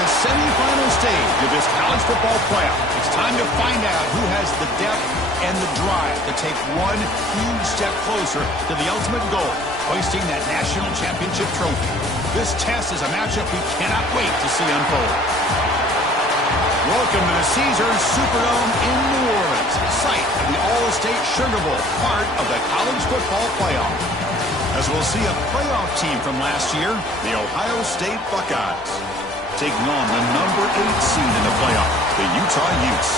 the semifinal stage of this college football playoff. It's time to find out who has the depth and the drive to take one huge step closer to the ultimate goal, hoisting that national championship trophy. This test is a matchup we cannot wait to see unfold. Welcome to the Caesars Superdome in New Orleans, site of the All-State Sugar Bowl, part of the college football playoff. As we'll see a playoff team from last year, the Ohio State Buckeyes, taking on the number 8 seed in the playoff, the Utah Utes.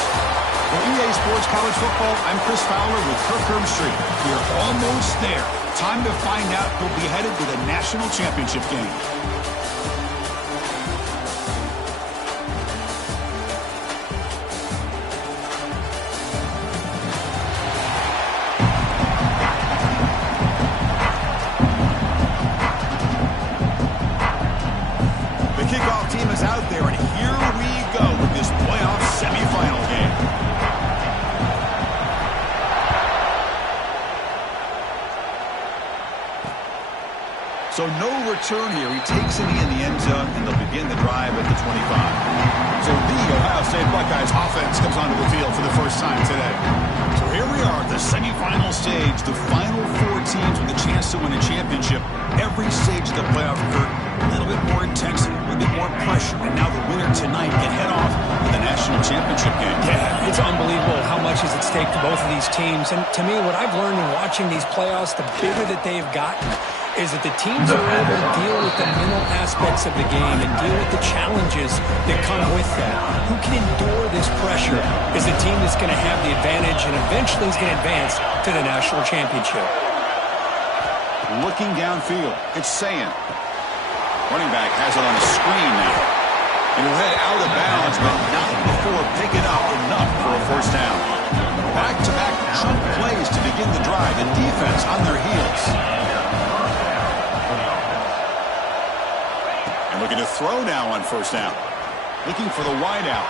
For EA Sports College Football, I'm Chris Fowler with Kirk Herbstreit. We're almost there. Time to find out who'll be headed to the national championship game. Out there, and here we go with this playoff semifinal game. So no return here. He takes it in the end zone, and they'll begin the drive at the 25. So the Ohio State Buckeyes offense comes onto the field for the first time today. So here we are, the semifinal stage, the final 4 teams with a chance to win a championship. Every stage of the playoff, Kurt, a little bit more intensity, a little bit more pressure, and now the winner tonight can head off to the national championship game. Yeah, it's unbelievable how much is at stake for both of these teams. And to me, what I've learned in watching these playoffs, the bigger that they've gotten, is that the teams are able to deal with the mental aspects of the game and deal with the challenges that come with that. Who can endure this pressure is the team that's going to have the advantage and eventually is going to advance to the national championship. Looking downfield, it's Ncaa. Running back has it on the screen now. And he'll head out of bounds, but not before picking up enough for a first down. Back-to-back chunk plays to begin the drive. The defense on their heels. And looking to throw now on first down. Looking for the wideout.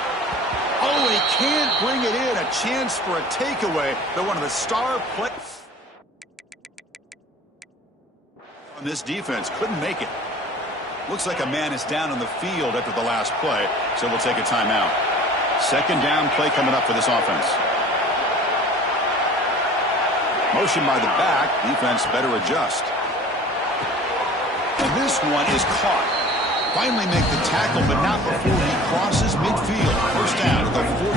Oh, he can't bring it in. A chance for a takeaway. But one of the star plays on this defense couldn't make it. Looks like a man is down on the field after the last play, so we'll take a timeout. Second down play coming up for this offense. Motion by the back. Defense better adjust. And this one is caught. Finally make the tackle, but not before he crosses midfield. First down at the 44.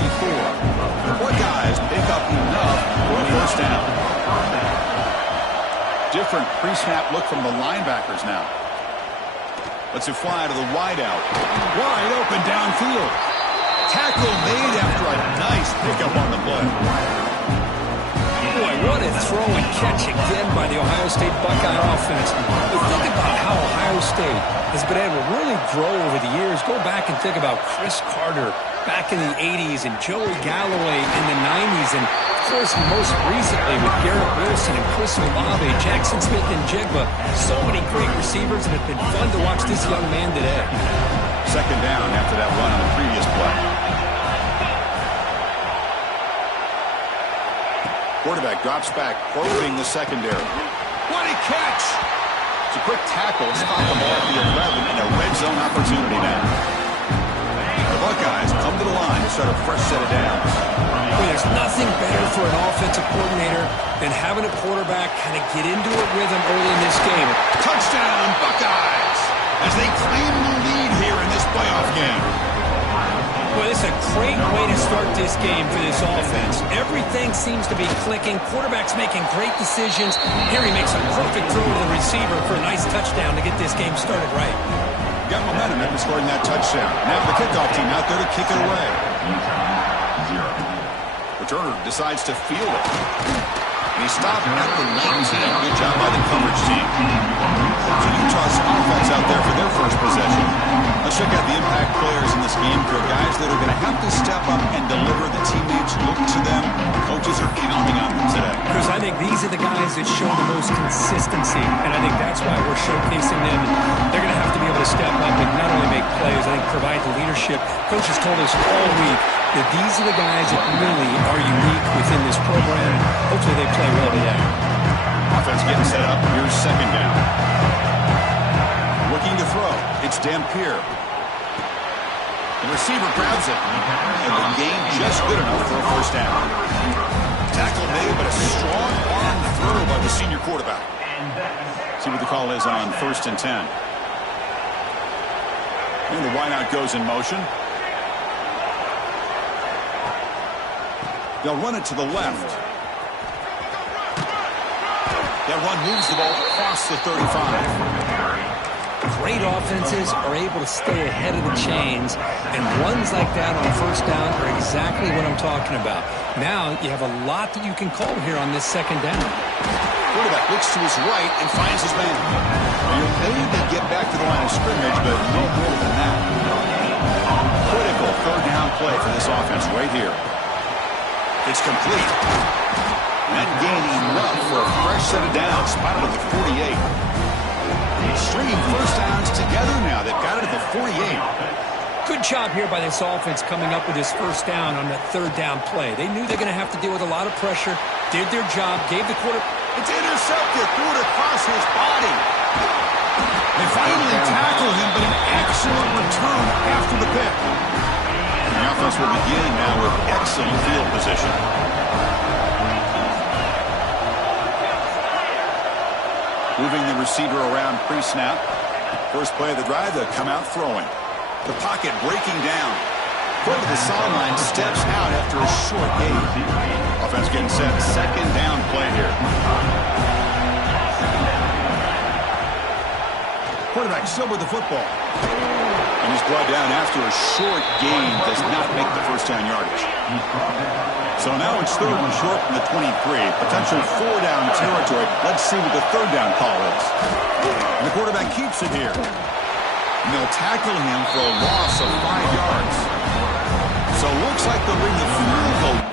The Buckeyes pick up enough for a first down. Different pre-snap look from the linebackers now. Lets it fly to the wideout. Wide open downfield. Tackle made after a nice pickup on the play. Boy, what a throw and catch again by the Ohio State Buckeye offense. You think about how Ohio State has been able to really grow over the years. Go back and think about Chris Carter back in the 80s and Joey Galloway in the 90s. And, of course, most recently with Garrett Wilson and Chris Olave, Jackson Smith and Jigba. So many great receivers, and it's been fun to watch this young man today. Second down after that run on the previous play. Quarterback drops back, probing the secondary. What a catch! It's a quick tackle, spot the ball at the 11, and a red zone opportunity now. The Buckeyes come to the line to start a fresh set of downs. Well, there's nothing better for an offensive coordinator than having a quarterback kind of get into a rhythm early in this game. Touchdown, Buckeyes! As they claim the lead here in this playoff game. Well, it's a great way to start this game for this offense. Everything seems to be clicking. Quarterback's making great decisions. Here he makes a perfect throw to the receiver for a nice touchdown to get this game started right. Got momentum after scoring that touchdown. Now the kickoff team out there to kick it away. Returner decides to field it. And he stopped at the 19. Good job by the coverage team. So Utah's offense out there for their first possession. Let's check out the impact players in this game. For guys that are going to have to step up and deliver. The teammates look to them. Coaches are counting on them today. Because I think these are the guys that show the most consistency. And I think that's why we're showcasing them. And they're going to have to be able to step up and not only make plays, I think provide the leadership. Coaches told us all week that these are the guys that really are unique within this program. Hopefully they play well today. Offense getting set up. Here's second down. Looking to throw. It's Dampier. The receiver grabs it. And the gain just good enough for a first down. Tackle made, but a strong arm throw by the senior quarterback. See what the call is on 1st and 10. And the wideout goes in motion. They'll run it to the left. That run moves the ball across the 35. Great offenses are able to stay ahead of the chains, and runs like that on first down are exactly what I'm talking about. Now you have a lot that you can call here on this second down. Quarterback looks to his right and finds his man. You're paid to get back to the line of scrimmage, but no more than that. Critical third down play for this offense right here. It's complete. And gain enough for a fresh set of downs, spotted at the 48. Stringing first downs together now. They've got it at the 48. Good job here by this offense coming up with this first down on that third down play. They knew they're going to have to deal with a lot of pressure, did their job, gave the quarter. It's intercepted, threw it across his body. They finally tackle him, but an excellent return after the pick. The offense will begin now with excellent field position. Moving the receiver around pre-snap. First play of the drive, they'll come out throwing. The pocket breaking down. Go to the sideline, steps out after a short gain. Offense getting set. Second down play here. Quarterback still with the football. And he's brought down after a short gain. Does not make the first down yardage. So now it's third and short from the 23. Potential 4-down territory. Let's see what the third down call is. And the quarterback keeps it here. And they'll tackle him for a loss of 5 yards. So it looks like they'll bring the field goal.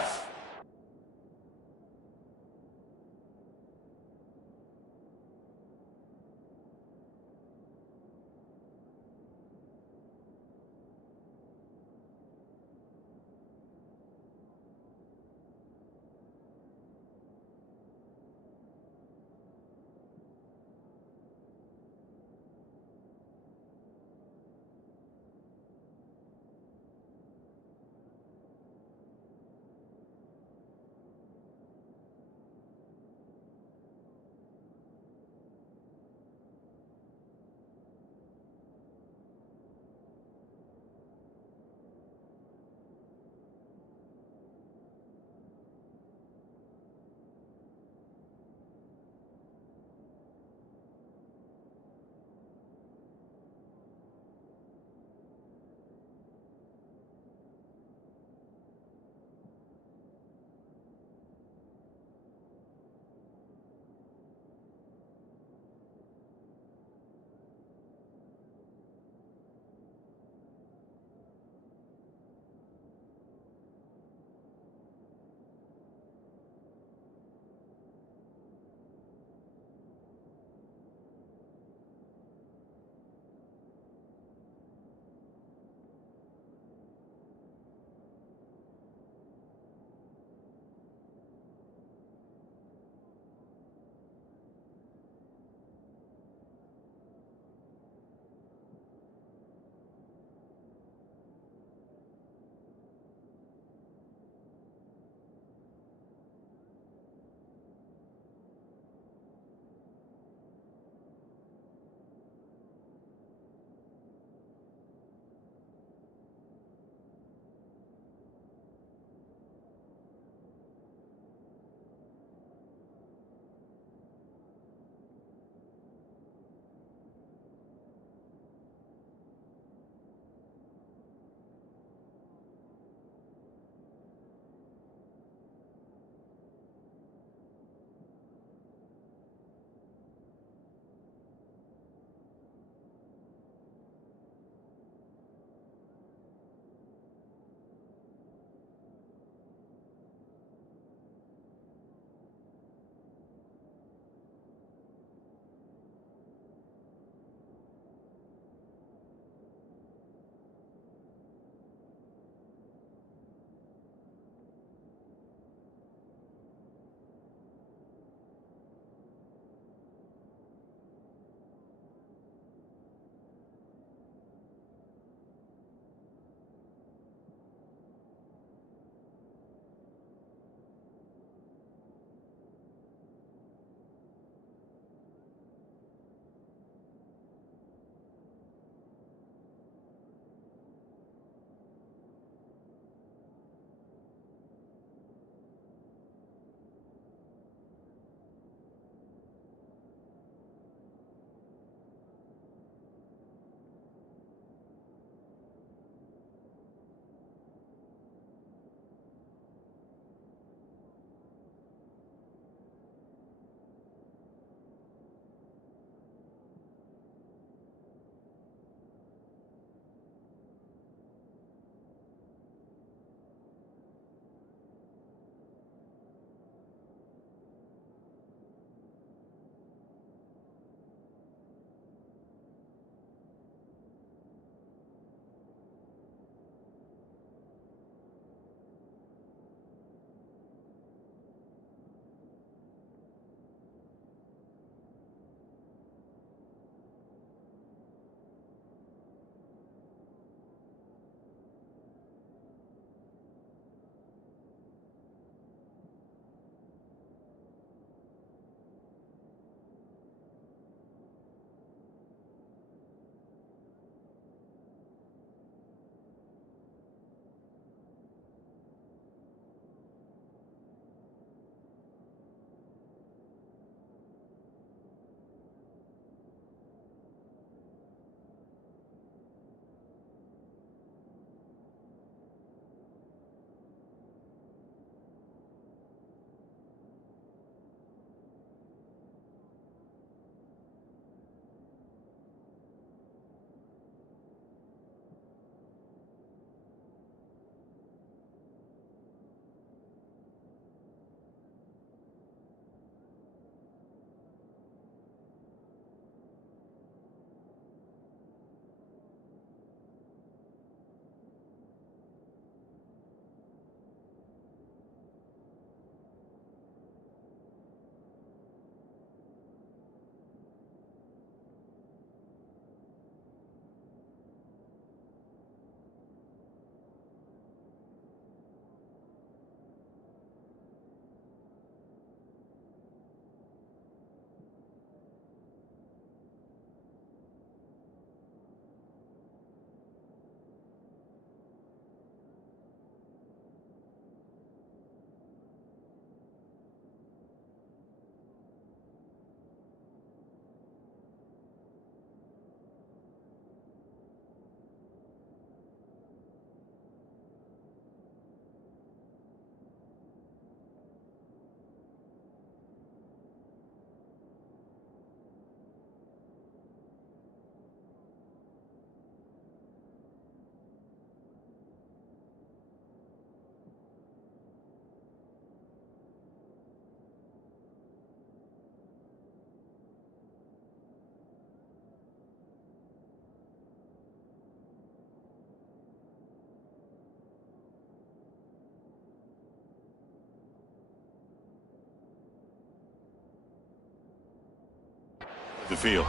the field.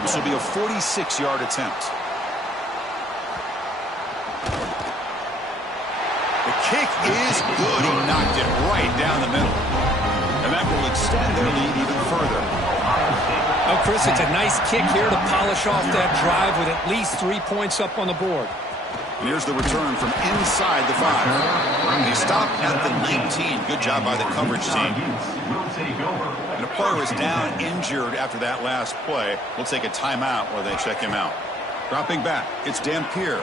This will be a 46-yard attempt. The kick is good. He knocked it right down the middle. And that will extend their lead even further. Oh, Chris, it's a nice kick here to polish off that drive with at least 3 points up on the board. And here's the return from inside the 5. He stopped at the 19. Good job by the coverage team. And a player is down injured after that last play. We'll take a timeout while they check him out. Dropping back, it's Dampier.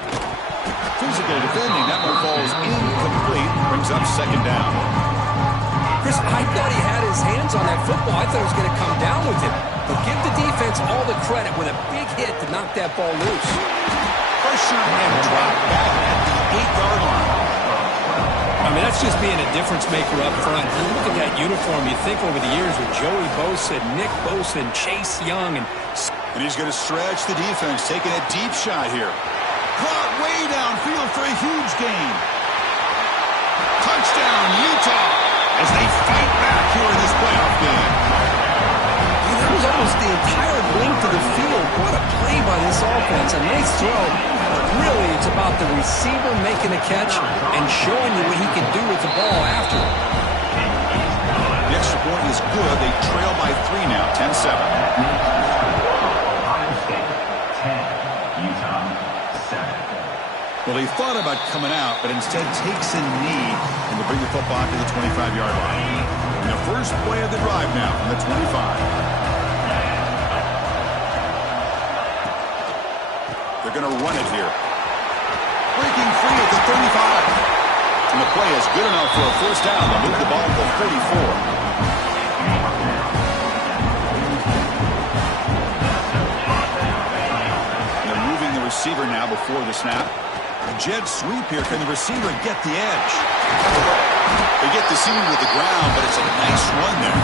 Physical defending. That one falls incomplete. Brings up second down. Chris, I thought he had his hands on that football. I thought it was going to come down with him. But give the defense all the credit with a big hit to knock that ball loose. Pressure and drop back at the 8-yard line. I mean, that's just being a difference maker up front. You look at that uniform, you think over the years with Joey Bosa, Nick Bosa, and Chase Young. And he's going to stretch the defense, taking a deep shot here. Caught way downfield for a huge gain. Touchdown, Utah, as they fight back here in this playoff game. That was almost the entire length of the field. What a play by this offense. A nice throw, but really it's about the receiver making the catch and showing you what he can do with the ball after. The extra point is good. They trail by 3 now, 10-7. Ohio State 10, Utah 7. Well, he thought about coming out, but instead takes a knee and to bring the football to the 25-yard line. And the first play of the drive now from the 25. They're going to run it here. Breaking free at the 35. And the play is good enough for a first down. They'll move the ball to the 34. They're moving the receiver now before the snap. Jet sweep here. Can the receiver get the edge? They get the seam with the ground, but it's a nice run there.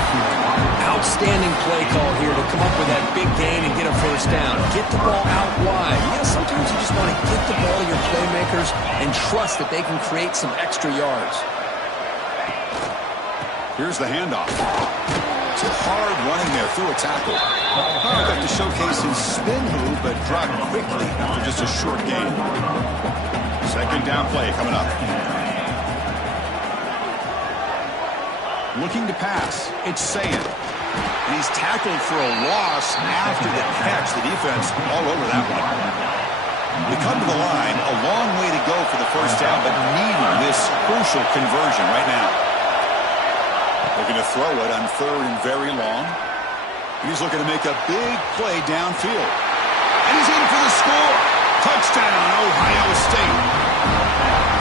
Outstanding play call here to come up with that big gain and get a first down. Get the ball out wide. You know, sometimes you just want to get the ball to your playmakers and trust that they can create some extra yards. Here's the handoff. It's a hard running there through a tackle. Hard got to showcase his spin move, but dropped quickly after just a short gain. Second down play coming up. Looking to pass. It's Ncaa. And he's tackled for a loss after the catch. The defense all over that one. They come to the line. A long way to go for the first down, but needing this crucial conversion right now. Looking to throw it on 3rd and very long. He's looking to make a big play downfield. And he's in for the score. Touchdown, Ohio State.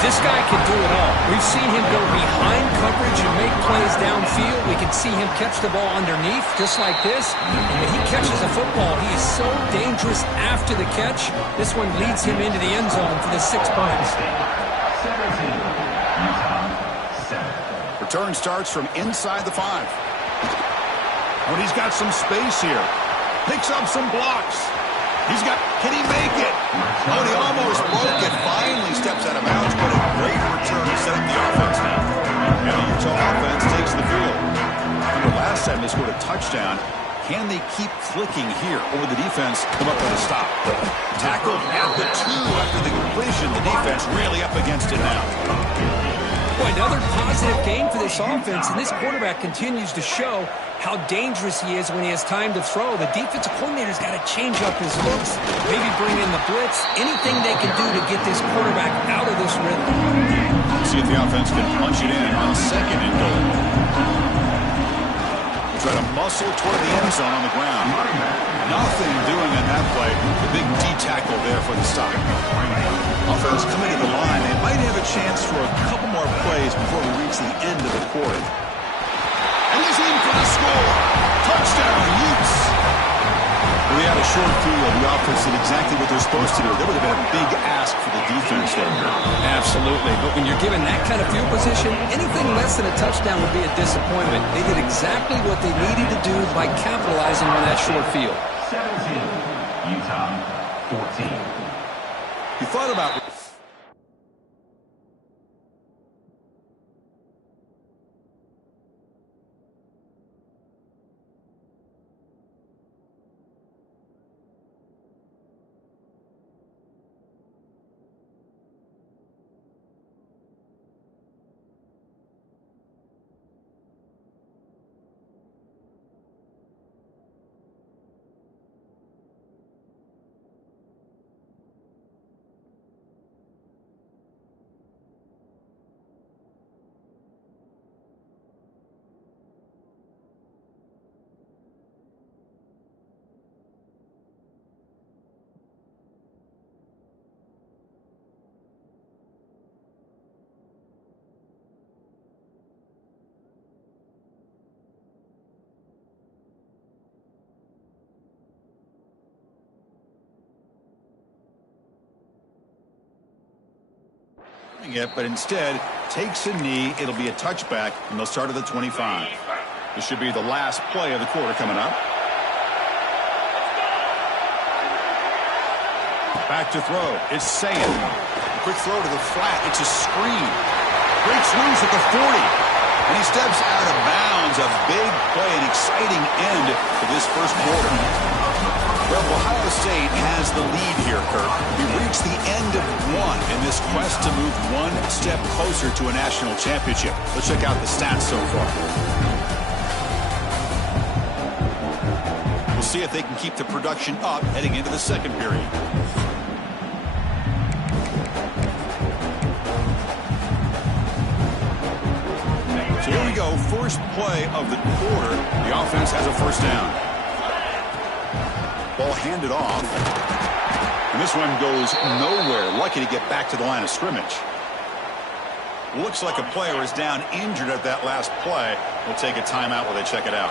This guy can do it all. We've seen him go behind coverage and make plays downfield. We can see him catch the ball underneath, just like this. And when he catches a football, he is so dangerous after the catch. This one leads him into the end zone for the 6 points. 17, Utah 7. Return starts from inside the 5. When he's got some space here. Picks up some blocks. Can he make it? Oh, he almost broke it. Finally steps out of bounds, but a great return to set up the offense now. And the Utah offense takes the field. Remember last time they scored a touchdown. Can they keep clicking here? Or will the defense come up with a stop? Tackled at the 2 after the completion. The defense really up against it now. Boy, another positive game for this offense, and this quarterback continues to show how dangerous he is when he has time to throw. The defensive coordinator's got to change up his looks, maybe bring in the blitz, anything they can do to get this quarterback out of this rhythm. See if the offense can punch it in on 2nd and goal. Try to muscle toward the end zone on the ground. Nothing doing on that play. The big D tackle there for the stop. Offense coming to the line. They might have a chance for a couple more plays before we reach the end of the quarter. And he's in for the score. Touchdown, Utes. We had a short field. The offense did exactly what they're supposed to do. There would have been a big ask for the defense there. Absolutely. But when you're given that kind of field position, anything less than a touchdown would be a disappointment. They did exactly what they needed to do by capitalizing on that short field. 17, Utah 14. You thought about... running it, but instead takes a knee. It'll be a touchback, and they'll start at the 25. This should be the last play of the quarter coming up. Back to throw. It's Ncaa. A quick throw to the flat. It's a screen. Breaks loose at the 40. And he steps out of bounds. A big play, an exciting end to this first quarter. Well, Ohio State has the lead here, Kirk. We've reached the end of one in this quest to move one step closer to a national championship. Let's check out the stats so far. We'll see if they can keep the production up heading into the second period. So here we go. First play of the quarter. The offense has a first down. Ball handed off. And this one goes nowhere. Lucky to get back to the line of scrimmage. Looks like a player is down injured at that last play. We'll take a timeout while they check it out.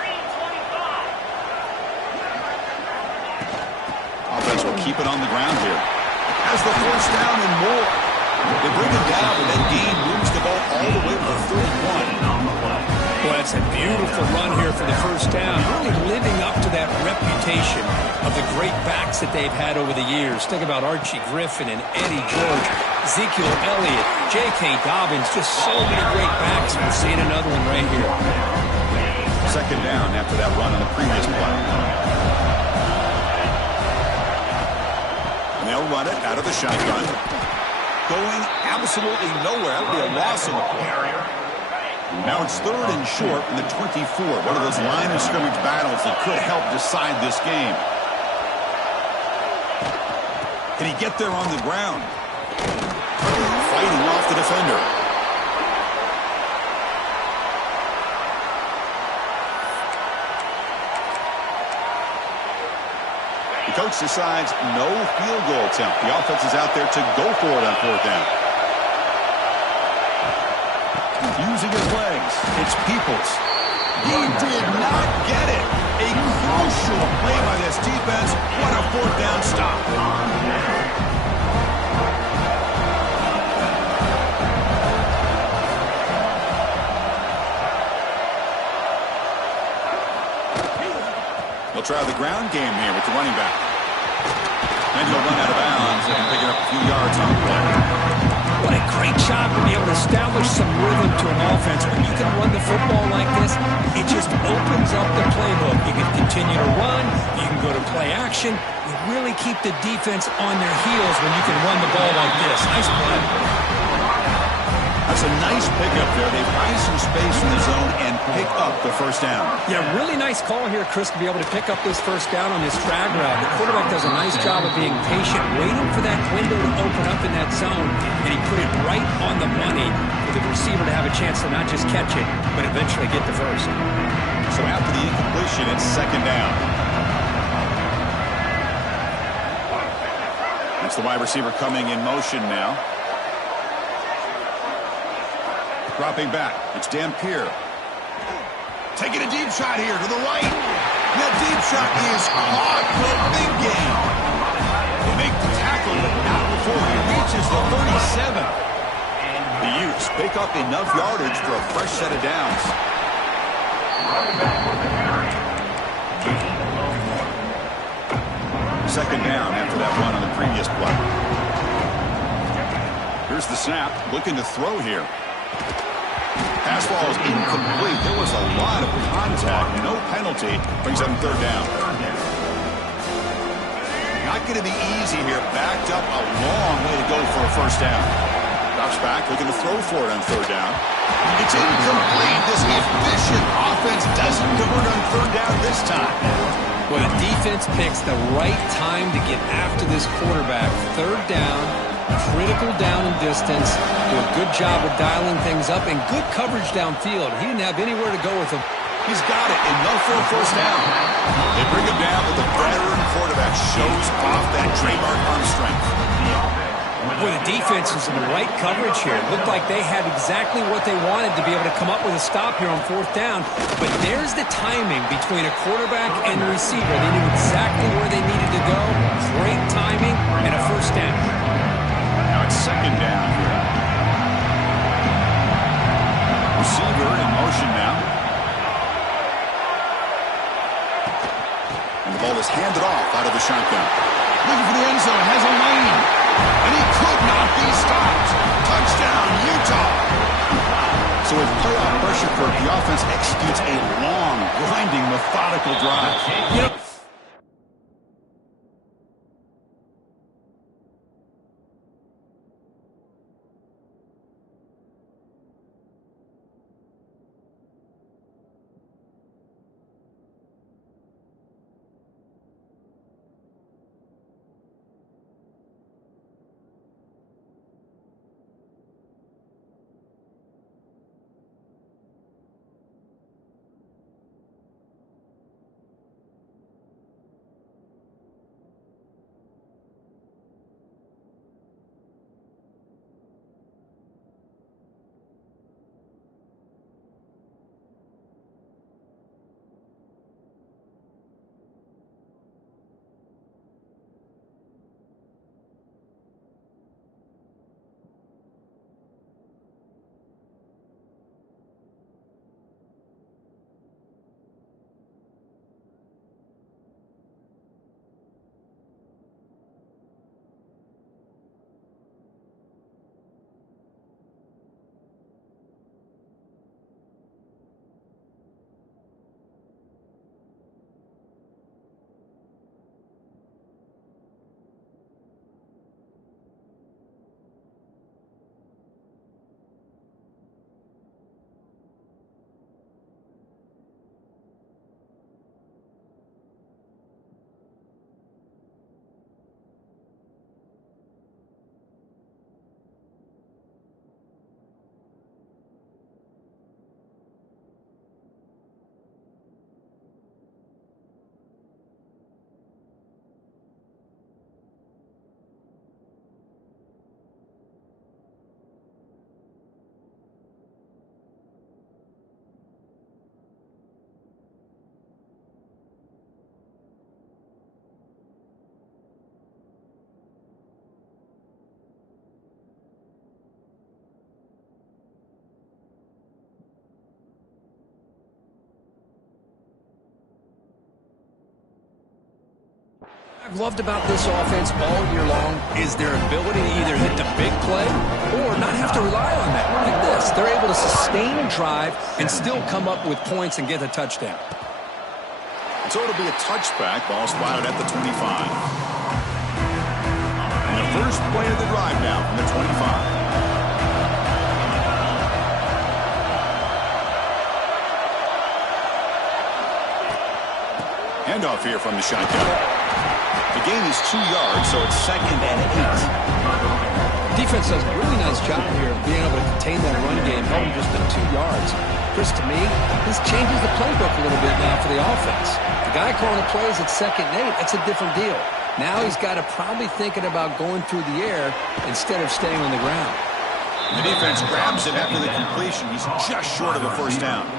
Offense will keep it on the ground here. Has the first down and more. They bring it down, and that gain moves the ball all the way to the 31. Well, it's a beautiful run here for the first down. Really living up to that reputation of the great backs that they've had over the years. Think about Archie Griffin and Eddie George, Ezekiel Elliott, J.K. Dobbins, just so many great backs. We're seeing another one right here. Second down after that run on the previous play. And they'll run it out of the shotgun. Going absolutely nowhere. That would be a loss on the play. Now it's third and short in the 24. One of those line of scrimmage battles that could help decide this game. Can he get there on the ground? Fighting off the defender. The coach decides no field goal attempt. The offense is out there to go for it on fourth down. Using his legs, it's Peoples. He did not get it. A crucial play by this defense. What a fourth down stop. They'll try the ground game here with the running back. Then he'll run out of bounds and pick it up a few yards on the play. What a great job to be able to establish some rhythm to an offense. When you can run the football like this, it just opens up the playbook. You can continue to run. You can go to play action. You really keep the defense on their heels when you can run the ball like this. Nice play. That's a nice pickup there. They find some space in the zone and pick up the first down. Yeah, really nice call here, Chris, to be able to pick up this first down on this drag route. The quarterback does a nice job of being patient, waiting for that window to open up in that zone, and he put it right on the money for the receiver to have a chance to not just catch it, but eventually get the first. So after the incompletion, it's second down. That's the wide receiver coming in motion now. Dropping back. It's Dampier. Taking a deep shot here to the right. That deep shot is caught for a big gain. They make the tackle, but not before he reaches the 37. The Utes pick up enough yardage for a fresh set of downs. Second down after that run on the previous play. Here's the snap. Looking to throw here. Pass ball is incomplete. There was a lot of contact. No penalty. Brings up third down. Not going to be easy here. Backed up a long way to go for a first down. Drops back. Looking to throw for it on third down. It's incomplete. This efficient offense doesn't convert on third down this time. Well, the defense picks the right time to get after this quarterback. Third down. Critical down and distance. Do a good job of dialing things up and good coverage downfield. He didn't have anywhere to go with him. He's got it, enough for a first down. They bring him down, but the veteran quarterback shows off that trademark arm strength. Boy, the defense is in the right coverage here. It looked like they had exactly what they wanted to be able to come up with a stop here on fourth down. But there's the timing between a quarterback and the receiver. They knew exactly where they needed to go. Great timing and a first down. Now it's second down here. is handed off out of the shotgun. Looking for the end zone, has a lane. And he could not be stopped. Touchdown, Utah. So with playoff pressure for the offense executes a long, grinding, methodical drive. You know, I've loved about this offense all year long is their ability to either hit the big play or not have to rely on that. Look at this. They're able to sustain a drive and still come up with points and get a touchdown. So it'll be a touchback. Ball spotted at the 25. And the first play of the drive now from the 25. Handoff here from the shotgun. The gain is 2 yards, so it's 2nd and 8. Defense does a really nice job here of being able to contain that run game, held just to 2 yards. Chris, to me, this changes the playbook a little bit now for the offense. The guy calling the plays at 2nd and 8, that's a different deal. Now he's got to probably thinking about going through the air instead of staying on the ground. The defense grabs it after the completion. He's just short of a first down.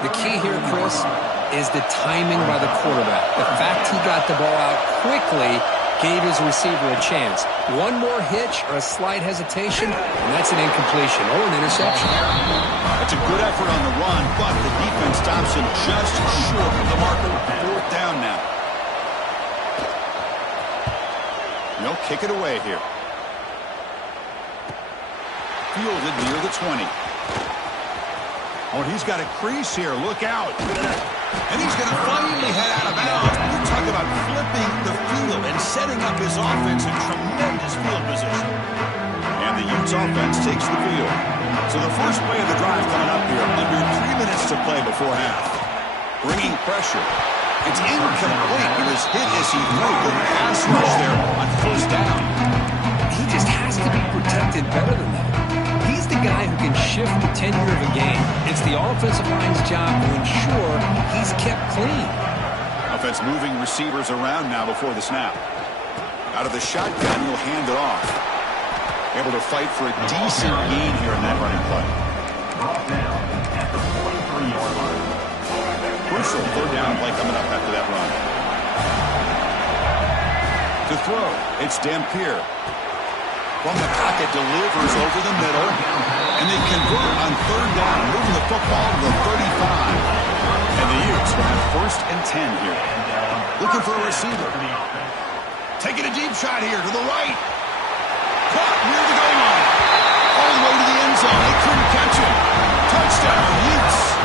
The key here, Chris, is the timing by the quarterback. The fact he got the ball out quickly gave his receiver a chance. One more hitch or a slight hesitation, and that's an incompletion or an interception. That's a good effort on the run, but the defense stops him just short of the marker. 4th down now. They'll kick it away here. Fielded near the 20. Oh, he's got a crease here. Look out. And he's going to finally head out of bounds. You talk about flipping the field and setting up his offense in tremendous field position. And the Utes offense takes the field. So the first play of the drive coming up here. Under 3 minutes to play before half. Bringing pressure. It's incomplete. He was hit as he threw. Good pass rush there on 1st down. He just has to be protected better than that. He's the guy who can shift the tenure of a game. It's the offensive line's job to ensure he's kept clean. Offense moving receivers around now before the snap. Out of the shotgun, he'll hand it off. Able to fight for a decent gain here in that running play. Crucial 3rd down play coming up after that run. To throw, it's Dampier. From the pocket, delivers over the middle. And they convert on 3rd down, moving the football to the 35. And The Utes will have 1st and 10 here. Looking for a receiver. Taking a deep shot here to the right. Caught near the goal line. All the way to the end zone. They couldn't catch him. Touchdown, Utes.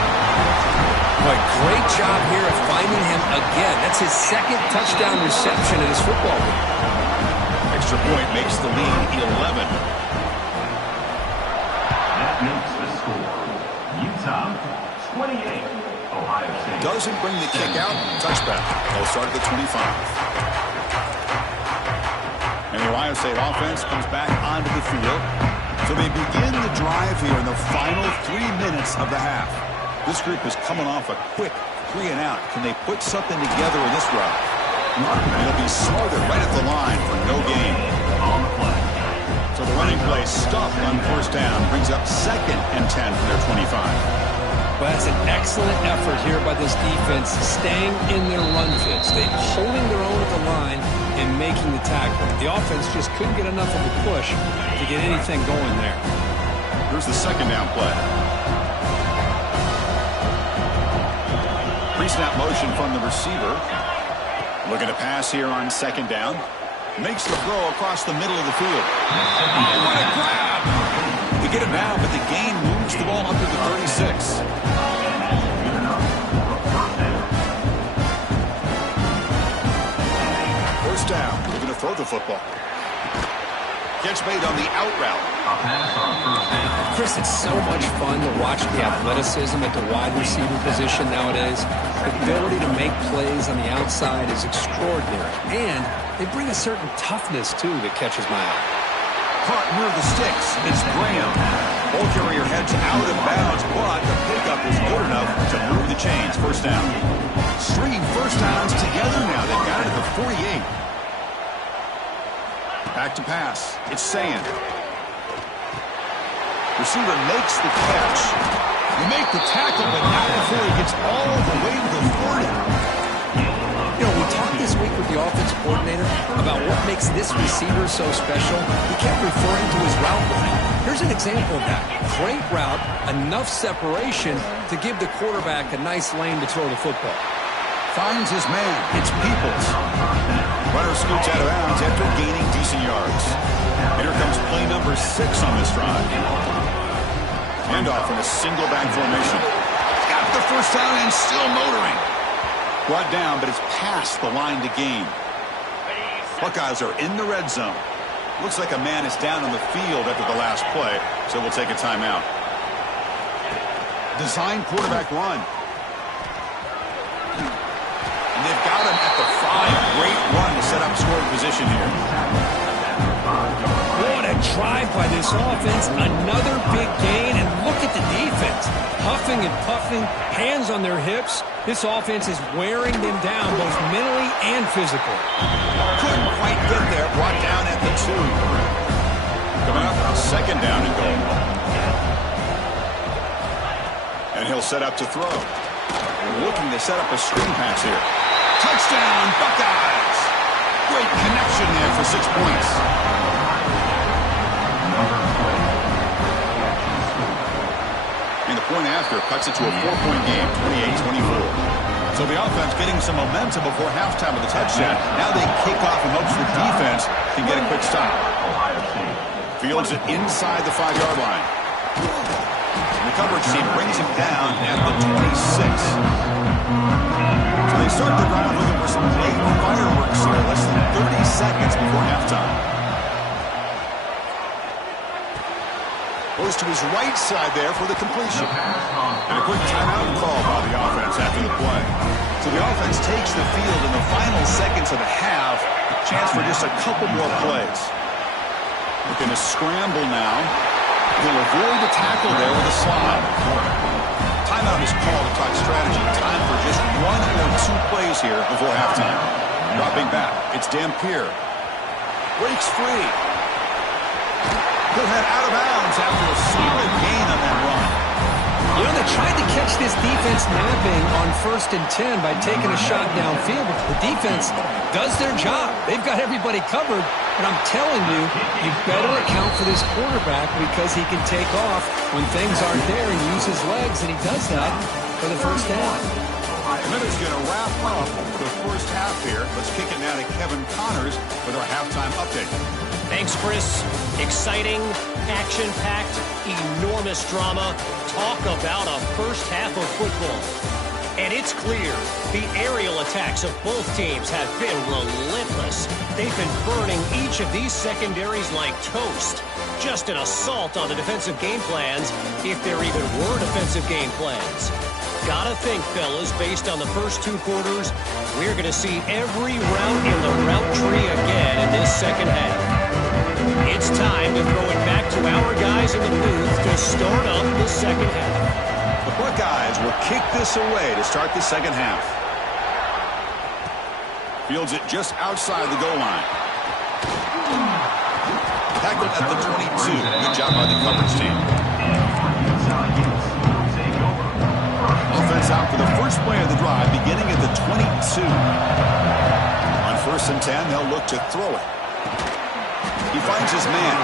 Boy, great job here of finding him again. That's his 2nd touchdown reception in his football game. Extra point makes the lead 11. That makes the score. Utah 28, Ohio State. Doesn't bring the kick out. Touchback. They'll start at the 25. And the Ohio State offense comes back onto the field. So they begin the drive here in the final 3 minutes of the half. This group is coming off a quick 3 and out. Can they put something together in this route? And it'll be smothered right at the line for no gain. On the play. So the running play stuffed on 1st down. Brings up 2nd and 10 from their 25. Well, that's an excellent effort here by this defense, staying in their run fits. They're holding their own at the line and making the tackle. The offense just couldn't get enough of a push to get anything going there. Here's the 2nd down play. Pre-snap motion from the receiver. Looking to pass here on 2nd down. Makes the throw across the middle of the field. Oh, what a grab! They get it now, but the gain moves the ball up to the 36. First down. They're going to throw the football. Catch made on the out route. Chris, it's so much fun to watch the athleticism at the wide receiver position nowadays. The ability to make plays on the outside is extraordinary. And they bring a certain toughness, too, that catches my eye. Caught near the sticks. It's Graham. Ball carrier heads out of bounds, but the pickup is good enough to move the chains. First down. Stringing first downs together now. They've got it at the 48. Back to pass. It's Sand. Receiver makes the catch. You make the tackle, but not before he gets all the way to the 40. You know, we talked this week with the offense coordinator about what makes this receiver so special. He kept referring to his route running. Here's an example of that. Great route, enough separation to give the quarterback a nice lane to throw the football. Finds his man. It's Peoples. Runner scoots out of bounds after gaining decent yards. Here comes play number 6 on this drive. Handoff in a single back formation. Got the first down and still motoring. Brought down, but it's past the line to gain. Buckeyes are in the red zone. Looks like a man is down on the field after the last play, so we'll take a timeout. Design quarterback run. And they've got him at the 5. Great run to set up scoring position here. What a drive by this offense. Another big gain, and look at the defense. Huffing and puffing, hands on their hips. This offense is wearing them down, both mentally and physically. Couldn't quite get there. Brought down at the 2. Coming up, 2nd down and goal. And he'll set up to throw. Looking to set up a screen pass here. Touchdown, Buckeyes! Great connection there for 6 points. And the point after cuts it to a 4-point game, 28-24. So the offense getting some momentum before halftime with the touchdown. Now they kick off in hopes the defense can get a quick stop. Fields it inside the 5-yard line. The coverage team brings him down at the 26. So they start the drive looking for some late fireworks here, less than 30 seconds before halftime. Goes to his right side there for the completion. And a quick timeout call by the offense after the play. So the offense takes the field in the final seconds of the half. Chance for just a couple more plays. Looking to scramble now. He'll avoid the tackle there with a slide. Timeout is called to talk strategy. Time for just 1 or 2 plays here before halftime. Dropping back, it's Dampier. Breaks free. He'll head out of bounds after a solid gain on that run. You know, they tried to catch this defense napping on 1st and 10 by taking a shot downfield, but the defense does their job. They've got everybody covered, but I'm telling you, you better account for this quarterback because he can take off when things aren't there and use his legs, and he does that for the first down. And that is going to wrap up the first half here. Let's kick it now to Kevin Connors with our halftime update. Thanks, Chris. Exciting, action-packed, enormous drama. Talk about a first half of football. And it's clear the aerial attacks of both teams have been relentless. They've been burning each of these secondaries like toast. Just an assault on the defensive game plans, if there even were defensive game plans. Gotta think, fellas, based on the first two quarters, we're going to see every route in the route tree again in this second half. It's time to throw it back to our guys in the booth to start up the second half. The Buckeyes will kick this away to start the second half. Fields it just outside the goal line. Tackled at the 22. Good job by the coverage team. Offense out for the first play of the drive, beginning at the 22. On 1st and 10, they'll look to throw it. He finds his man.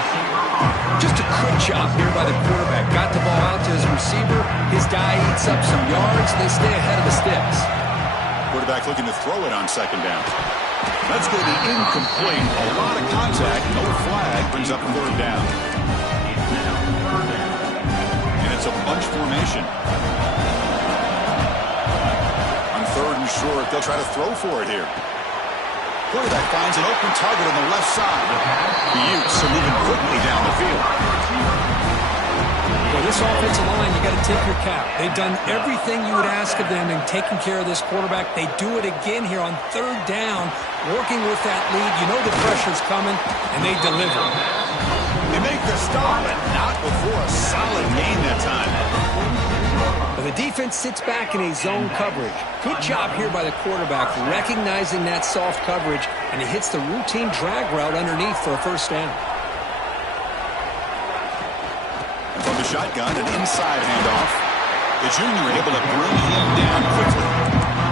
Just a quick job here by the quarterback. Got the ball out to his receiver. His guy eats up some yards. They stay ahead of the sticks. Quarterback looking to throw it on 2nd down. That's going to be incomplete. A lot of contact. No flag. Brings up 3rd down. And it's a bunch formation. On 3rd and short, they'll try to throw for it here. Quarterback finds an open target on the left side. The Utes are moving quickly down the field. Well, this offensive line, you got to tip your cap. They've done everything you would ask of them in taking care of this quarterback. They do it again here on 3rd down, working with that lead. You know the pressure's coming, and they deliver. They make the stop, but not before a solid gain that time. But the defense sits back in a zone coverage. Good job here by the quarterback, recognizing that soft coverage, and he hits the routine drag route underneath for a 1st down. From the shotgun, an inside handoff. The junior able to bring him down quickly.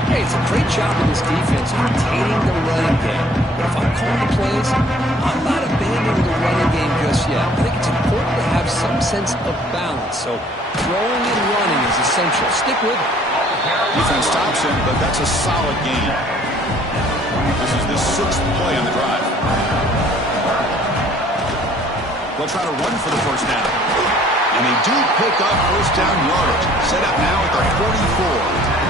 Hey, it's a great job of this defense containing the running game. But if I'm calling plays, I'm not abandoning the running game just yet. I think it's important to have some sense of balance. So throwing and running is essential. Stick with it. Defense stops him, but that's a solid gain. This is the 6th play on the drive. They'll try to run for the 1st down. And they do pick up 1st down yardage. Set up now at the 44.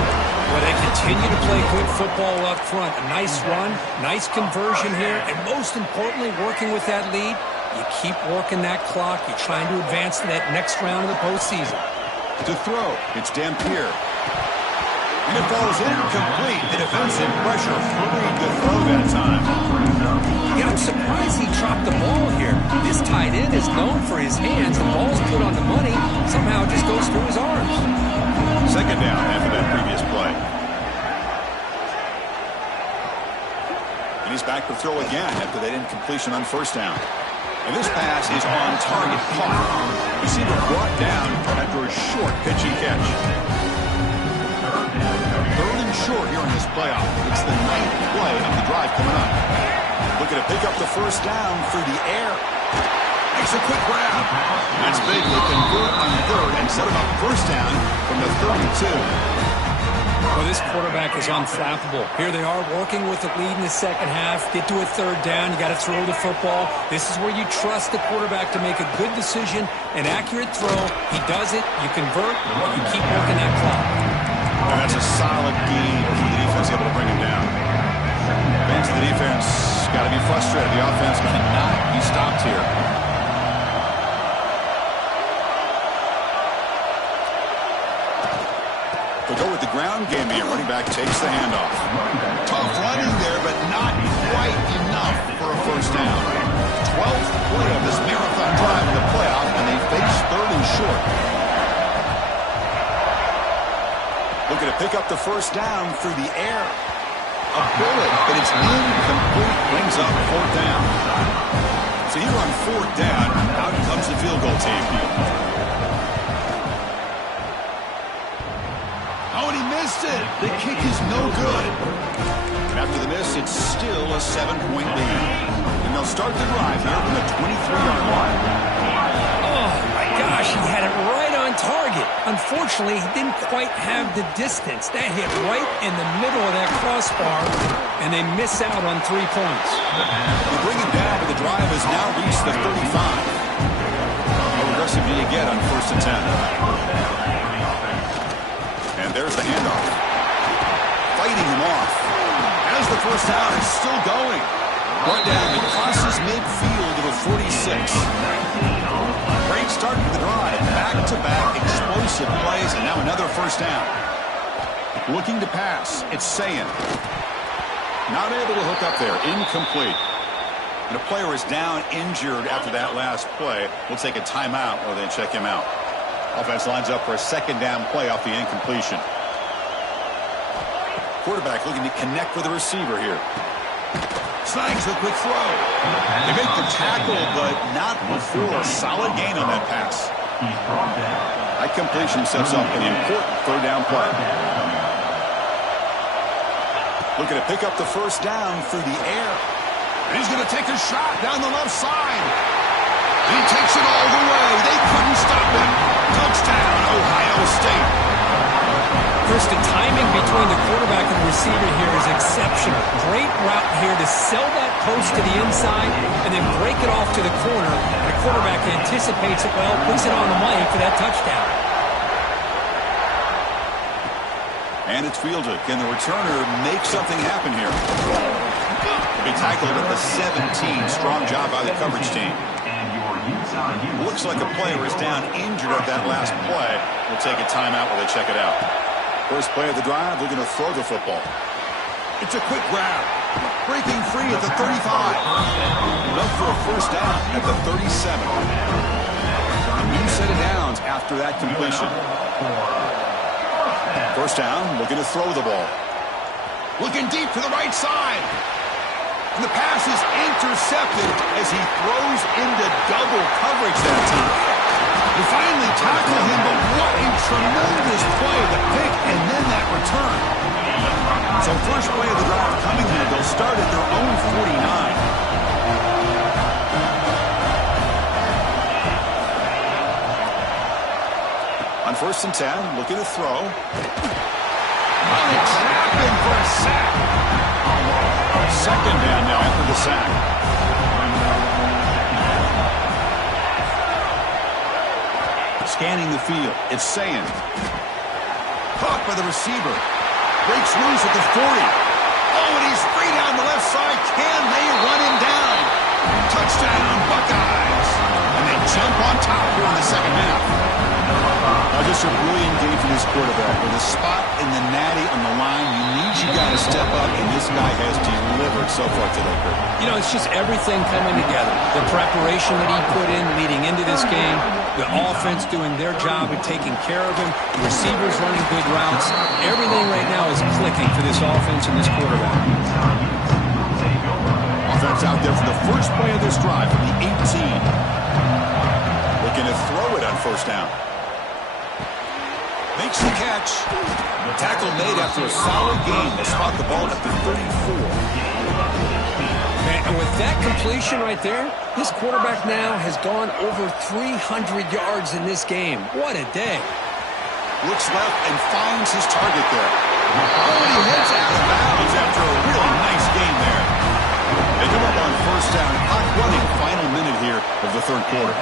Well, they continue to play good football up front. A nice run, nice conversion here, and most importantly, working with that lead, you keep working that clock. You're trying to advance to that next round of the postseason. To throw, it's Dampier. And it falls incomplete. The defensive pressure hurried to throw that time. Yeah, I'm surprised he dropped the ball here. This tight end is known for his hands. The ball's put on the money. Somehow it just goes through his arms. 2nd down after that previous play. And he's back to throw again after that incompletion on 1st down. And this pass is on target, caught. Receiver brought down after a short pitching catch. 3rd and short here in this playoff. It's the 9th play of the drive coming up. Looking to pick up the 1st down through the air. Makes a quick grab. That's big. They convert on 3rd and set him up 1st down from the 32. Well, this quarterback is unflappable. Here they are working with the lead in the second half. Get to a 3rd down. You got to throw the football. This is where you trust the quarterback to make a good decision, an accurate throw. He does it. You convert. You keep working that clock. And that's a solid gain for the defense able to bring him down. Fans of the defense got to be frustrated. The offense cannot be stopped here. They'll go with the ground game here. Running back takes the handoff. Tough running there, but not quite enough for a 1st down. 12th play of this marathon drive in the playoff, and they face 3rd and short. Looking to pick up the 1st down through the air. A bullet, but it's incomplete. Brings up 4th down. So here on 4th down, out comes the field goal team. Oh, and he missed it. The kick is no good. And after the miss, it's still a 7-point lead. And they'll start the drive here from the 23-yard line. Oh, my gosh, he had it right on target. Unfortunately, he didn't quite have the distance. That hit right in the middle of that crossbar, and they miss out on 3 points. They bring it down, but the drive has now reached the 35. How aggressive do you get on 1st and 10? And there's the handoff. Fighting him off. As the first down is still going. Brought down, it crosses midfield to the 46. Great start to the drive. Back-to-back explosive plays, and now another first down. Looking to pass. It's Ncaa. Not able to hook up there. Incomplete. And a player is down injured after that last play. We'll take a timeout or then check him out. Offense lines up for a second down play off the incompletion. Quarterback looking to connect with the receiver here. Snags the quick throw. They make the tackle, but not before a solid gain on that pass. That completion sets up an important third down play. Looking to pick up the first down through the air. And he's going to take a shot down the left side. He takes it all the way. They couldn't stop him. Touchdown, Ohio State. Chris, the timing between the quarterback and the receiver here is exceptional. Great route here to sell that post to the inside and then break it off to the corner. The quarterback anticipates it well, puts it on the money for that touchdown. And it's fielded. Can the returner make something happen here? He'll be tackled at the 17. Strong job by the coverage team. Looks like a player is down injured at that last play. We'll take a timeout while they check it out. First play of the drive, they're going to throw the football. It's a quick grab. Breaking free at the 35. Up for a first down at the 37. A new set of downs after that completion. First down, looking to throw the ball. Looking deep to the right side. And the pass is intercepted as he throws into double coverage that time. They finally tackle him, but what a tremendous play. The pick and then that return. So first play of the drive coming here. They'll start at their own 49. On 1st and 10, looking to throw. It's happened for a sack. Second down now after the sack. Scanning the field. It's Ncaa. Caught by the receiver. Breaks loose at the 40. Oh, and he's free down the left side. Can they run him down? Touchdown, Buckeyes. And they jump on top here in the second half. Just a brilliant game for this quarterback. With a spot in the natty on the line, you got to step up, and this guy has delivered so far today, Kurt. You know, it's just everything coming together. The preparation that he put in leading into this game, the offense doing their job of taking care of him, the receivers running good routes. Everything right now is clicking for this offense and this quarterback. Offense out there for the first play of this drive from the 18. Looking to throw it on first down. Makes the catch. Tackle made after a solid game. They spot the ball at the 34. And with that completion right there, this quarterback now has gone over 300 yards in this game. What a day. Looks left and finds his target there. Oh, and he heads out of bounds after a really nice game there. They come up on first down. Hot running final minute here of the third quarter.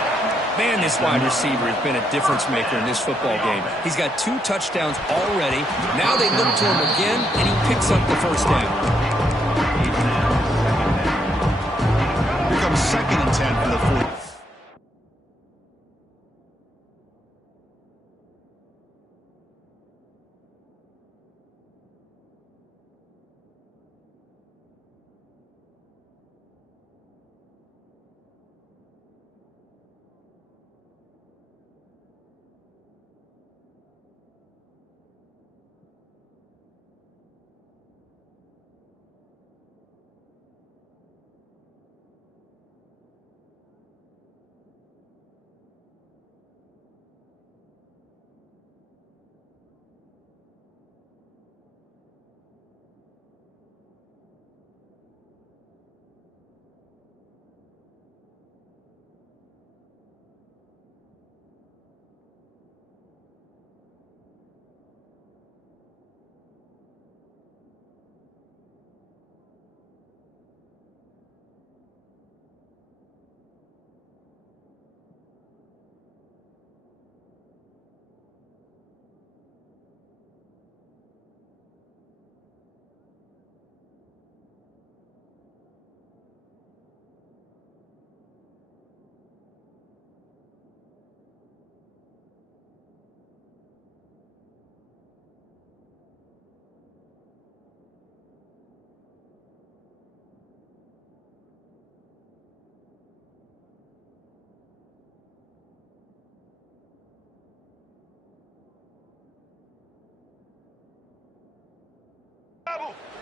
Man, this wide receiver has been a difference maker in this football game. He's got 2 touchdowns already. Now they look to him again, and he picks up the first down. Here comes 2nd and 10 for the 40.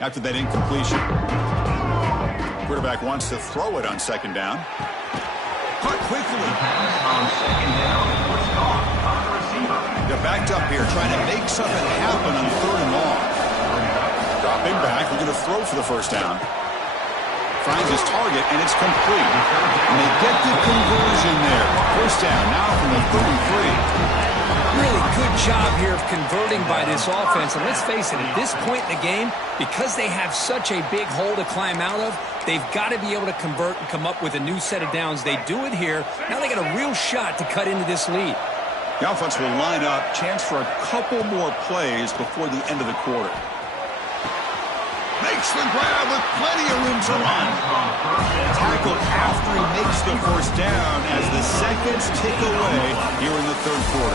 after that incompletion. Quarterback wants to throw it on second down. Caught quickly. On second down, first off on the receiver. They're backed up here trying to make something happen on third and long. Dropping back, we're going to throw for the first down. Finds his target, and it's complete. And they get the conversion there. First down now from the 33. Really good job here of converting by this offense. And let's face it, at this point in the game, because they have such a big hole to climb out of, they've got to be able to convert and come up with a new set of downs. They do it here. Now they got a real shot to cut into this lead. The offense will line up. Chance for a couple more plays before the end of the quarter. Makes the grab with plenty of room to run. Tackled after he makes the first down as the seconds tick away here in the third quarter.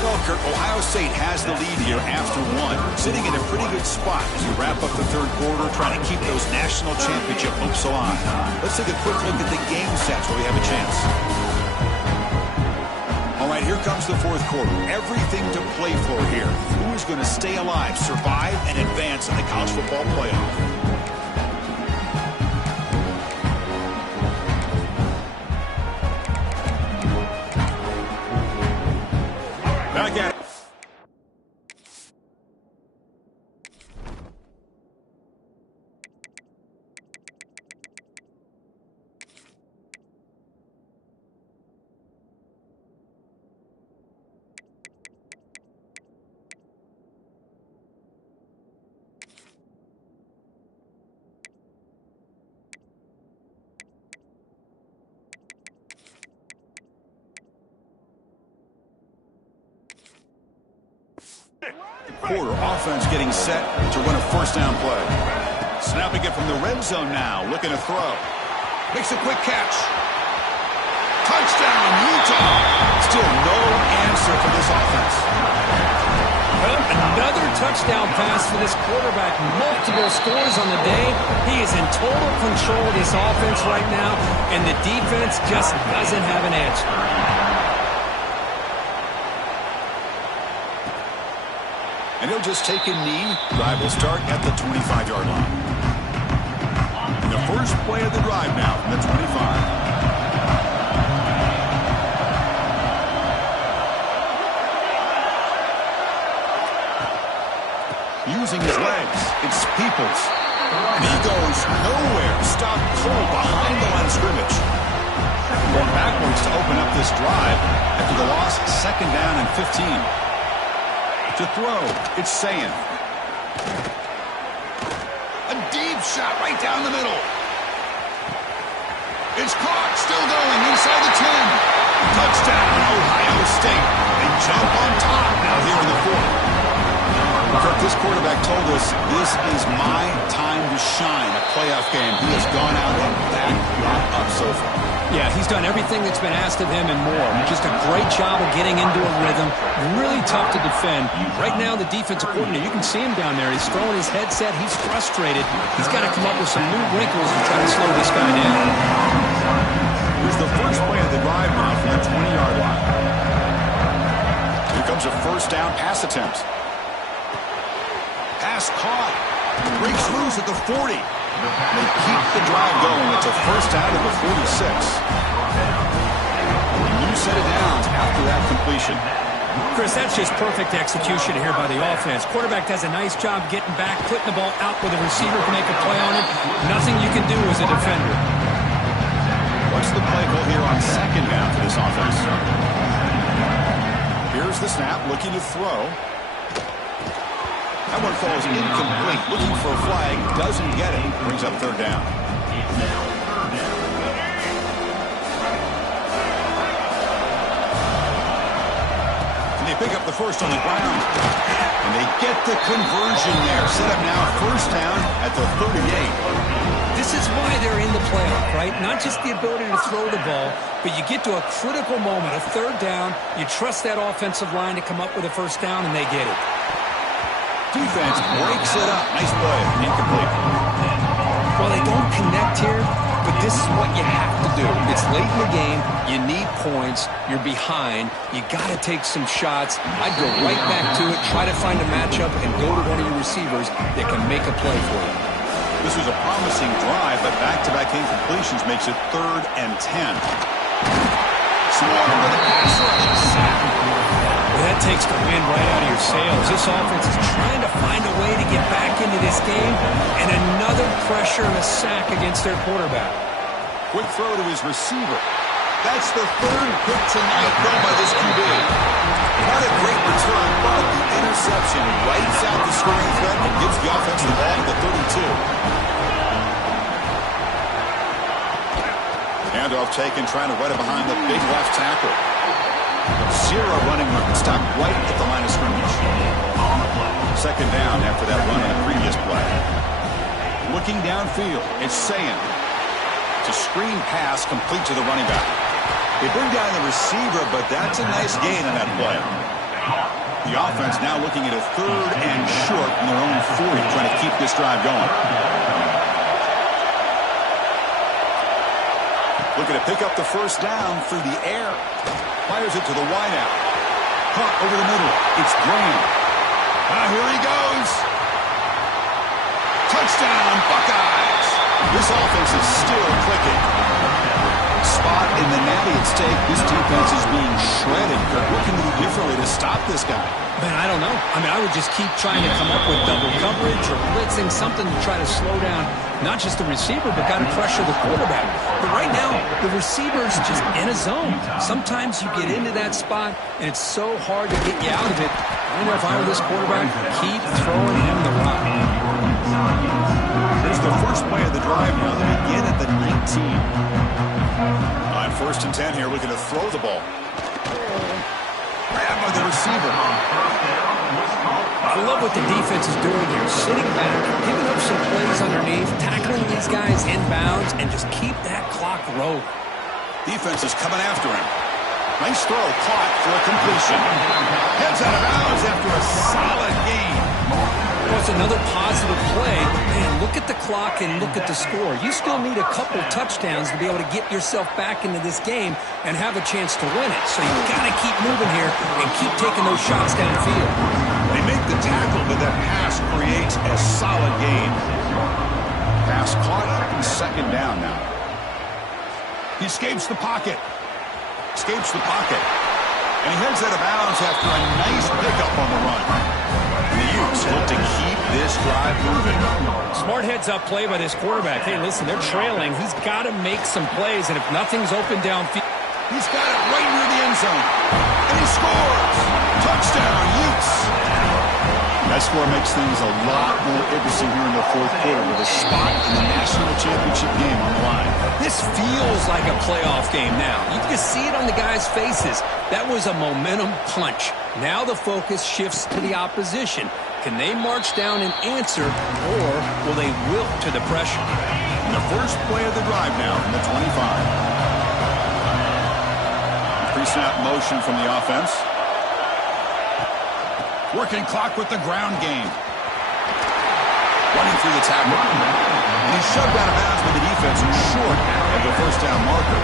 Well, Kurt, Ohio State has the lead here after one, sitting in a pretty good spot as we wrap up the third quarter, trying to keep those national championship hopes alive. Let's take a quick look at the game sets where we have a chance. All right, here comes the fourth quarter. Everything to play for here. Who is going to stay alive, survive, and advance in the college football playoff? Back at it. Quarter offense getting set to run a first down play. Snapping it from the red zone now, looking to throw. Makes a quick catch. Touchdown, Utah. Still no answer for this offense. Well, another touchdown pass for this quarterback. Multiple scores on the day. He is in total control of this offense right now, and the defense just doesn't have an answer. And he'll just take a knee. Drive will start at the 25-yard line. And the first play of the drive now from the 25. Using his legs, it's Peoples. And he goes nowhere. Stopped cold behind the line of scrimmage. Going backwards to open up this drive after the loss, second down and 15. To throw, it's Ncaa. A deep shot right down the middle. It's caught, still going inside the 10. Touchdown, Ohio State. They jump on top now here in the fourth. Kirk, this quarterback told us this is my time to shine, a playoff game. He has gone out and backed that up so far. Yeah, he's done everything that's been asked of him and more. Just a great job of getting into a rhythm. Really tough to defend. Right now, the defensive coordinator, you can see him down there. He's throwing his headset. He's frustrated. He's got to come up with some new wrinkles to try to slow this guy down. Here's the first play of the drive now from the 20-yard line. Here comes a first down pass attempt. Pass caught. Breaks loose at the 40. They keep the drive going. It's a first down at the 46. A new set of downs after that completion. Chris, that's just perfect execution here by the offense. Quarterback does a nice job getting back, putting the ball out where the receiver can make a play on it. Nothing you can do as a defender. What's the play call here on second down for this offense? Here's the snap, looking to throw. That one falls incomplete. Looking for a flag, doesn't get it. Brings up third down. And they pick up the first on the ground. And they get the conversion there. Set up now first down at the 38. This is why they're in the playoff, right? Not just the ability to throw the ball, but you get to a critical moment, a third down. You trust that offensive line to come up with a first down, and they get it. Defense breaks it up. Nice play. Incomplete. Well, they don't connect here, but but this is what you have to do. It's late in the game. You need points. You're behind. You got to take some shots. I'd go right back to it, try to find a matchup, and go to one of your receivers that can make a play for you. This was a promising drive, but back-to-back incompletions makes it 3rd and 10. Swarm with a pass rush. Sack. Well, that takes the wind right out of your sails. This offense is trying to find a way to get back into this game, and another pressure and a sack against their quarterback. Quick throw to his receiver. That's the 3rd pick tonight thrown by this QB. Not a great return, but the interception wipes out the scoring threat and gives the offense the ball at the 32. Handoff taken, trying to run it behind the big left tackle. Zero running room, stopped right at the line of scrimmage. 2nd down after that run on the previous play. Looking downfield, it's Ncaa. It's a screen pass complete to the running back. They bring down the receiver, but that's a nice gain on that play. The offense now looking at a 3rd and short in their own 40, trying to keep this drive going. Looking to pick up the 1st down through the air. Fires it to the wideout. Caught over the middle. It's Graham. Here he goes. Touchdown, Buckeyes. This offense is still clicking. Spot in the natty at stake. This defense is being shredded. What can we do differently to stop this guy? Man, I don't know. I mean, I would just keep trying to come up with double coverage or blitzing, something to try to slow down not just the receiver, but got to pressure the quarterback. But right now, the receiver's just in a zone. Sometimes you get into that spot, and it's so hard to get you out of it. I know if I were this quarterback, keep throwing him the rock. Here's the first play of the drive now. They begin at the 19. On 1st and 10 here, looking to throw the ball. Grab by the receiver. I love what the defense is doing here. Sitting back, giving up some plays underneath, tackling these guys inbounds, and just keep that clock rolling. Defense is coming after him. Nice throw, caught for a completion. Heads out of bounds after a solid gain. Well, it's another positive play, but man, look at the clock and look at the score. You still need a couple touchdowns to be able to get yourself back into this game and have a chance to win it. So you've got to keep moving here and keep taking those shots downfield. They make the tackle, but that pass creates a solid gain. Pass caught up in 2nd down now. He escapes the pocket. And he heads out of bounds after a nice pickup on the run. The Utes look to keep this drive moving. Smart heads-up play by this quarterback. Hey, listen, they're trailing. He's got to make some plays, and if nothing's open downfield, he's got it right near the end zone. And he scores. Touchdown, Utes. That score makes things a lot more interesting here in the 4th quarter with a spot in the national championship game on the line. This feels like a playoff game now. You can see it on the guys' faces. That was a momentum punch. Now the focus shifts to the opposition. Can they march down and answer, or will they wilt to the pressure? And the first play of the drive now from the 25. Pre-snap motion from the offense. Working clock with the ground game. Running through the tackle. And he's shoved out of bounds by the defense short of the 1st down marker.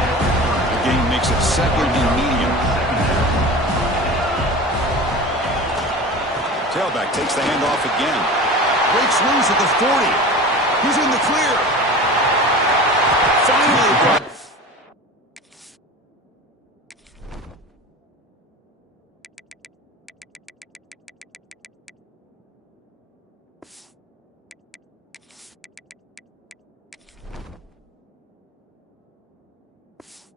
The game makes it 2nd and medium. Tailback takes the handoff again. Breaks loose at the 40. He's in the clear. Finally brought.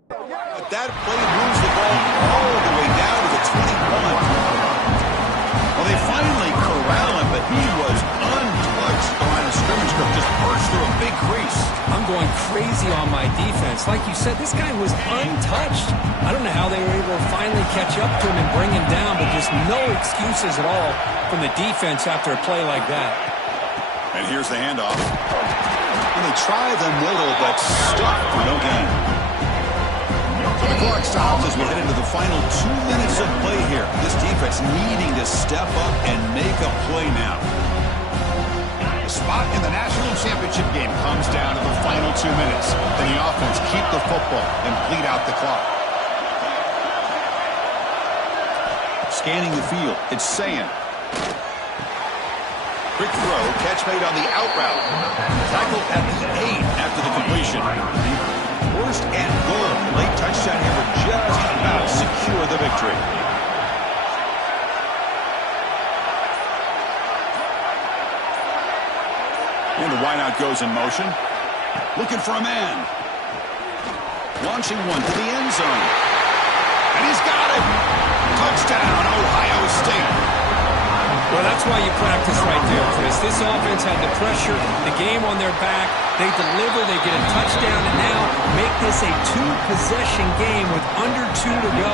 But that play moves the ball all the way down to the 21. Well, they finally corral him, but he was untouched. The line of scrimmage could just burst through a big crease. I'm going crazy on my defense. Like you said, this guy was untouched. I don't know how they were able to finally catch up to him and bring him down, but just no excuses at all from the defense after a play like that. And here's the handoff. And they try the middle, but stuck for no gain. So the clock stops as we head into the final 2 minutes of play here. This defense needing to step up and make a play now. spot in the national championship game comes down to the final 2 minutes. Then the offense keep the football and bleed out the clock. Scanning the field, it's Ncaa. Quick throw, catch made on the out route. Tackle at the 8 after the completion. First and goal. Late touchdown here would just about secure the victory. And the wideout goes in motion. Looking for a man. Launching one to the end zone. And he's got it. Touchdown, Ohio State. Well, that's why you practice right there, Chris. This offense had the pressure, the game on their back. They deliver, they get a touchdown, and now make this a two-possession game with under 2 to go.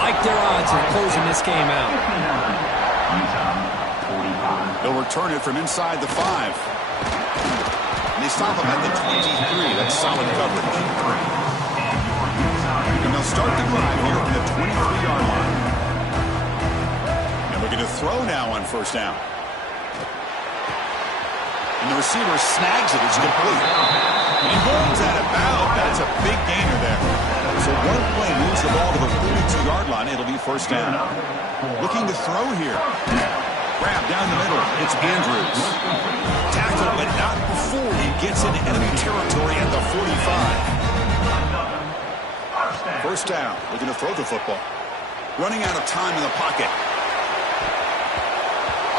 Like their odds of closing this game out. They'll return it from inside the 5. And they stop him at the 23. That's solid coverage. And they'll start the drive here from the 23-yard line. And we're going to throw now on first down. And the receiver snags it. It's complete. And holds that about. That's a big gainer there. So one play moves the ball to the 42-yard line. It'll be first down. Looking to throw here. Grab down the middle. It's Andrews. Tackle, but not before he gets into enemy territory at the 45. First down. Looking to throw the football. Running out of time in the pocket.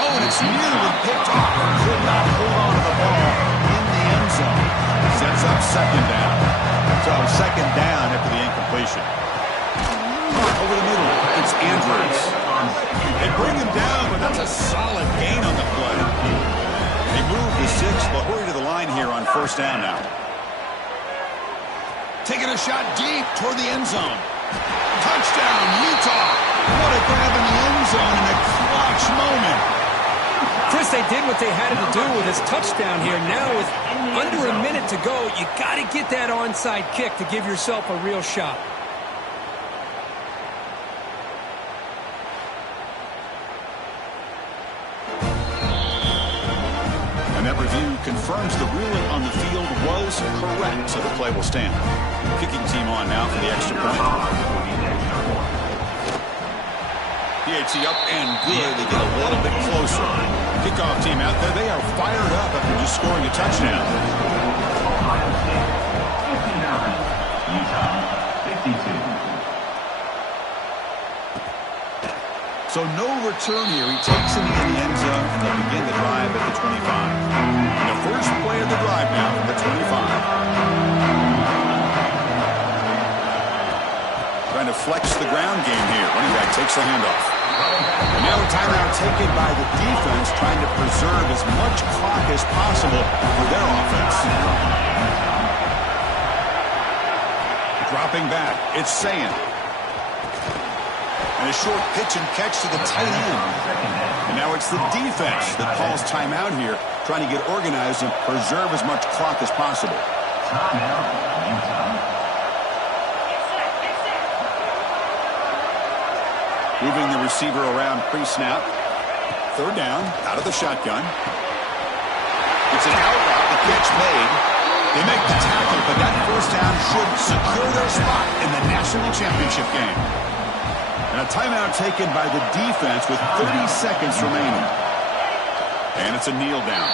Oh, and it's nearly picked off. Could not hold on to the ball in the end zone. Sets up second down. So second down after the incompletion. Over the middle. It's Andrews. They bring him down, but that's a solid gain on the play. They move to 6, but hurry to the line here on first down now. Taking a shot deep toward the end zone. Touchdown, Utah. What a grab in the end zone in a clutch moment. Chris, they did what they had to do with his touchdown here. Now with under a minute to go, you got to get that onside kick to give yourself a real shot. And that review confirms the ruling on the field was correct, so the play will stand. Kicking team on now for the extra point. PAT up and good. They get a little bit closer. Kickoff team out there. They are fired up after just scoring a touchdown. Ohio State 59, Utah 52. So no return here. He takes him in the end zone. They'll begin the drive at the 25. And the first play of the drive now from the 25. Trying to flex the ground game here. Running back takes the handoff. And now a timeout taken by the defense, trying to preserve as much clock as possible for their offense. Dropping back, it's Ncaa. And a short pitch and catch to the tight end. And now it's the defense that calls timeout here, trying to get organized and preserve as much clock as possible. Timeout, Utah. Moving the receiver around pre-snap. Third down, out of the shotgun. It's an out route, the catch made. They make the tackle, but that first down should secure their spot in the national championship game. And a timeout taken by the defense with 30 seconds remaining. And it's a kneel down.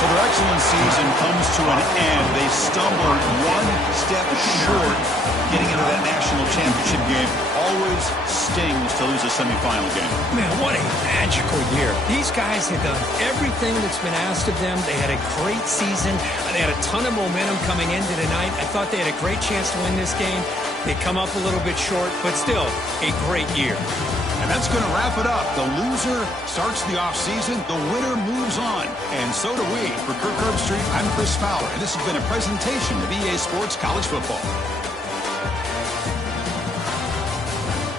So their excellent season comes to an end. They stumbled one step short getting into that national championship game. Always stings to lose a semifinal game. Man, what a magical year. These guys have done everything that's been asked of them. They had a great season. They had a ton of momentum coming into tonight. I thought they had a great chance to win this game. They come up a little bit short, but still a great year. And that's going to wrap it up. The loser starts the offseason. The winner moves on. And so do we. For Kirk Herbstreit, I'm Chris Fowler. And this has been a presentation of EA Sports College Football.